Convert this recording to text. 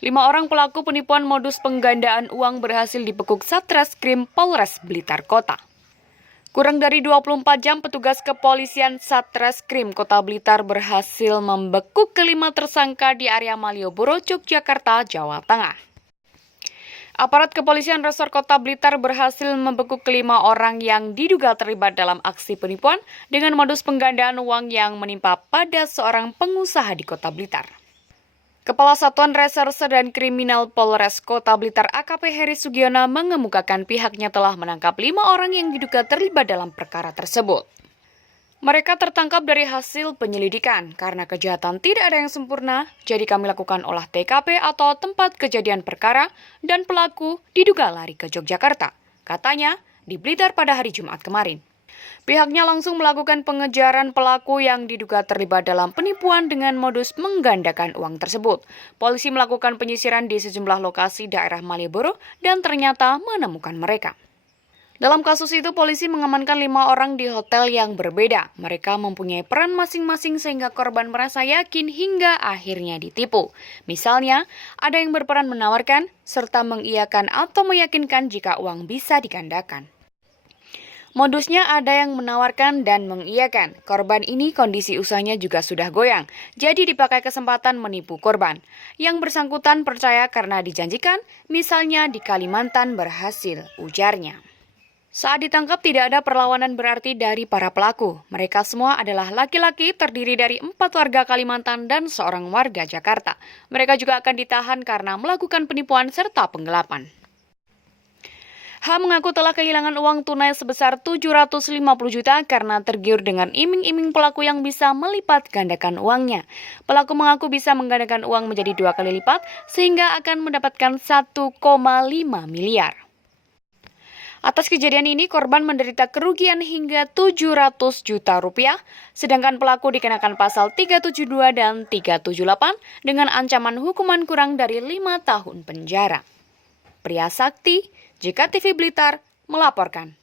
5 orang pelaku penipuan modus penggandaan uang berhasil dibekuk Satreskrim Polres Blitar Kota. Kurang dari 24 jam petugas kepolisian Satreskrim Kota Blitar berhasil membekuk kelima tersangka di area Malioboro, Yogyakarta, Jawa Tengah. Aparat kepolisian Resor Kota Blitar berhasil membekuk kelima orang yang diduga terlibat dalam aksi penipuan dengan modus penggandaan uang yang menimpa pada seorang pengusaha di Kota Blitar. Kepala Satuan Reserse dan Kriminal Polres Kota Blitar AKP Heri Sugiono mengemukakan pihaknya telah menangkap 5 orang yang diduga terlibat dalam perkara tersebut. Mereka tertangkap dari hasil penyelidikan karena kejahatan tidak ada yang sempurna, jadi kami lakukan olah TKP atau tempat kejadian perkara dan pelaku diduga lari ke Yogyakarta, katanya di Blitar pada hari Jumat kemarin. Pihaknya langsung melakukan pengejaran pelaku yang diduga terlibat dalam penipuan dengan modus menggandakan uang tersebut. Polisi melakukan penyisiran di sejumlah lokasi daerah Malioboro dan ternyata menemukan mereka. Dalam kasus itu, polisi mengamankan 5 orang di hotel yang berbeda. Mereka mempunyai peran masing-masing sehingga korban merasa yakin hingga akhirnya ditipu. Misalnya, ada yang berperan menawarkan serta mengiyakan atau meyakinkan jika uang bisa digandakan. Modusnya ada yang menawarkan dan mengiyakan. Korban ini kondisi usahanya juga sudah goyang, jadi dipakai kesempatan menipu korban. Yang bersangkutan percaya karena dijanjikan, misalnya di Kalimantan berhasil, ujarnya. Saat ditangkap tidak ada perlawanan berarti dari para pelaku. Mereka semua adalah laki-laki terdiri dari 4 warga Kalimantan dan seorang warga Jakarta. Mereka juga akan ditahan karena melakukan penipuan serta penggelapan. H mengaku telah kehilangan uang tunai sebesar 750 juta karena tergiur dengan iming-iming pelaku yang bisa melipat gandakan uangnya. Pelaku mengaku bisa menggandakan uang menjadi 2 kali lipat sehingga akan mendapatkan 1,5 miliar. Atas kejadian ini, korban menderita kerugian hingga 700 juta rupiah, sedangkan pelaku dikenakan pasal 372 dan 378 dengan ancaman hukuman kurang dari 5 tahun penjara. Pria Sakti, JKTV Blitar, melaporkan.